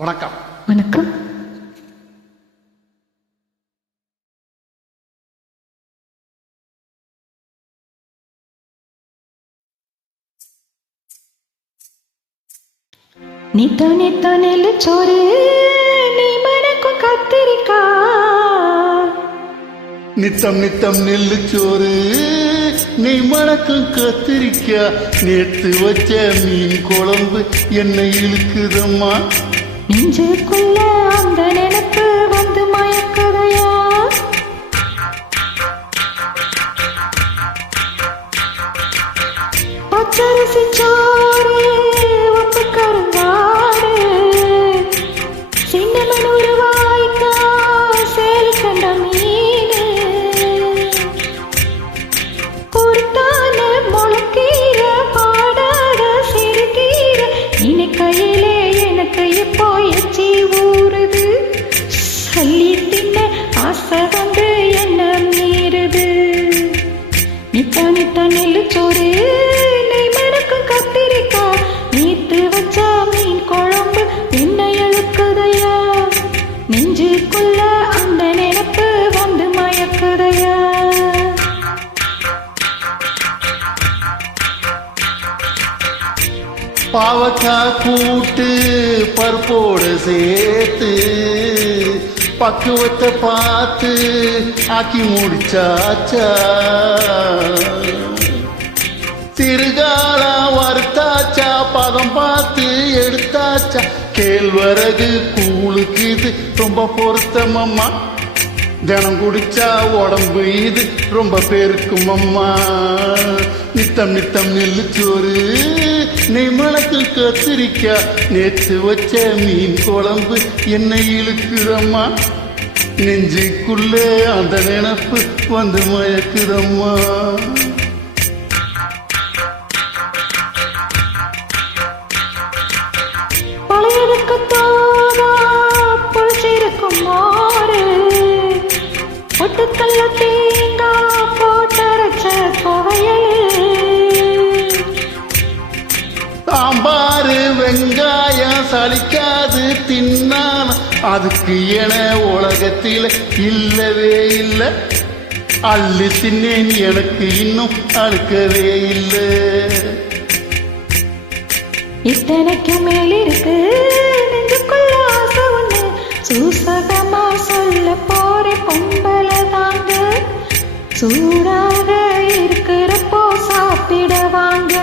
வணக்கம். வணக்கம். நீத்த நெல்லு சோறு நீ மணக்கும் கத்திரிக்கா. நித்தம் நித்தம் நெல்லு சோறு நீ மணக்கும் கத்திரிக்கா. நேத்து வச்ச மீன் குழம்பு என்னை இழுக்குதம்மா. நெஞ்சுக்குள்ள அந்த நினைப்பு வந்து மயக்குதையா. பச்சரிசி சோறு உப்பு கருங்காடு சின்னமனூர் வாய்க்கா சேலு கண்ட மீன் பொறுத்தான முளக்கீர பாடாத சிறுகீர இனக்கையிலே எனக்கு இப்போ எச்சி ஊறுது. சல்லி தின்ன ஆசை வந்து என்ன மீறுது. நித்த நித்த நெல்லு சோறு நீ மணக்கும் கத்திரிக்கா. நீத்து வச்ச மீன் குழம்பு என்ன எழுக்குதையா. நெஞ்சுக்குள்ள அந்த நினைப்பு வந்து மயக்குதையா. பாவக்கா கூட்டு பருப்போடு சேர்த்து பக்குவத்தை பார்த்து ஆக்கி முடிச்சாச்சா. சிறுகாலா வறுத்தாச்சா, பதம் பார்த்து எடுத்தாச்சா. கேழ்வரகு கூழுக்கு இது ரொம்ப பொருத்தமம்மா. தினம் குடிச்சா உடம்பு இது ரொம்ப பேருக்கும் அம்மா. நித்தம் நித்தம் நெல்லு சோறு நீ மணக்கு கத்திரிக்கா. நேற்று வச்ச மீன் குழம்பு என்னை இழுக்குதம்மா. நெஞ்சுக்குள்ளே அந்த நினப்பு வந்து மயக்குதம்மா. பழையதுக்கு தோதா புளிச்சிருக்கும் மாறு ஒட்டுக்கல்ல தேங்காய் போட்டரைச்ச துவையல். சாம்பாரு வெங்காயம் சலிக்காது தின்னான அதுக்கு என உலகத்தில் இல்லவே இல்லை. அள்ளி தின்னேன் எனக்கு இன்னும் அழுக்கவே இல்லை. இத்தனைக்கு மேல் இருக்கு நெஞ்சுக்குள்ள ஆசை ஒண்ணு. சூசகமா சொல்ல போற பொம்பளை தாங்க. சூடாக இருக்கிறப்போ சாப்பிட வாங்க.